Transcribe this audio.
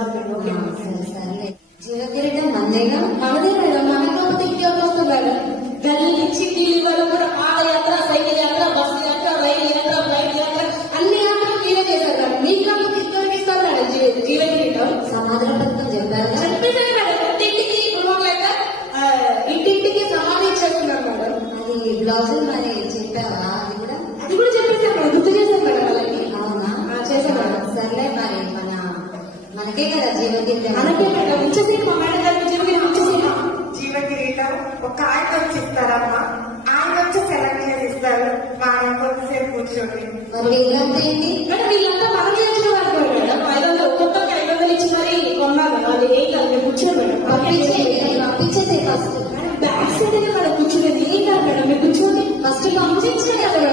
సరే జీవ కిరీటం మందేగా మనదే మేడం, మన కాకపోతే ఇంకెవరు వస్తుంది మేడం? గల్లీ నుంచి ఢిల్లీ వరకు కూడా పాదయాత్ర, సైకిల్ యాత్ర, బస్సు యాత్ర, రైలు యాత్ర, ఫ్లైట్ యాత్ర అన్ని యాత్రలు మీరే చేశారు మేడం. మీ కాకపోతే ఇంకెవరికి ఇస్తారు మేడం జీవ కిరీటం? సమాధాన పథకం చెప్పారు కదా. చెప్పేశారు మేడం. ఇంటింటికి ఇప్పుడు లేక ఇంటింటికి సమాధి ఇచ్చేస్తున్నారు మేడం. అది బ్లౌజులు మరి చెప్పావా? అది కూడా చెప్పేశారు మేడం, గుర్తు చేశారు మేడం వాళ్ళకి. అవునా? చేశారు మేడం. సర్లే మరి మనకే కదా జీవ కిరీటం. మనకే మేడం ఇచ్చేసి మా మేడం గారికి జీవ కిరీటం ఇచ్చేసి జీవ కిరీటం ఒక ఆయన వచ్చి ఇస్తారమ్మా, ఆయన వచ్చి సెలెక్ట్ చేసి ఇస్తారు. ఆయన కొద్దిసేపు కూర్చోండి. మరి వీళ్ళంతా ఏంటి? మేడం వీళ్ళంతా మనం చేసిన వారు మేడం. 500 ఒక్కొక్కరికి 500 ఇచ్చి మరి కొన్నాను. అది ఏం కాదు, మేము కూర్చున్నాం madam. పంపించేసే first. Madam back side madam కూర్చునేది ఏం కాదు మేడం, మీరు కూర్చోండి. ఫస్ట్ పంపించే కదా.